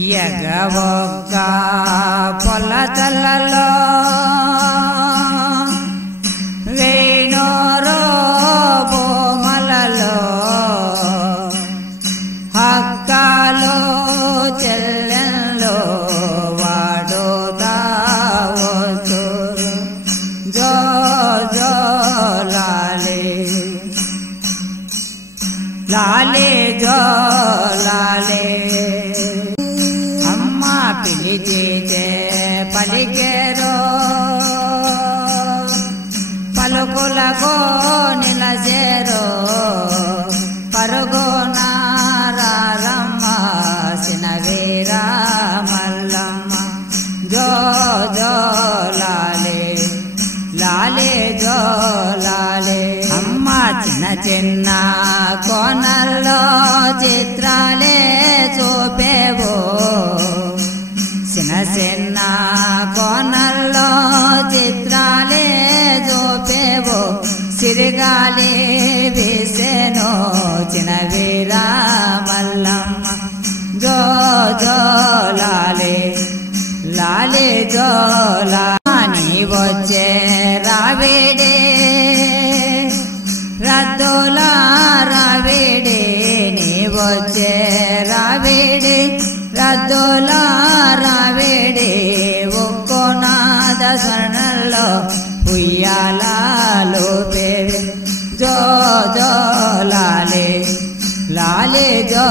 ఎగవొక్క పొలతలలో వేణోరో బొమ్మలలో హక్కలో చెల్లెల్లో వాడుతా వస్తురు జో జో లాలే లాలే జో లాలే అమ్మ పిలిచితే పలికేరో పలుకులకు నిలచేరో పరుగున రారమ్మ సినవీర మల్లమ్మ జో జో లాలే లాలే జో లాలే అమ్మ చిన్న చిన్న కోనల్లో చిత్రాలే చూపేవో చిన్న చిన్న కోనల్లో చిత్రాలే చూపేవో సిరిగాలి వీసెనో చినవీర మల్లమ్మ జో జో లాలే లాలే జో లాని వచ్చే రావేడే రద్దోలా రావేడే నీ వచ్చే రావేడే రద్దోలా రావేడే ఒక్కో నాద స్వర్ణంలో ఉయ్యాలలో పేరు జో జో లాలే లాలే జో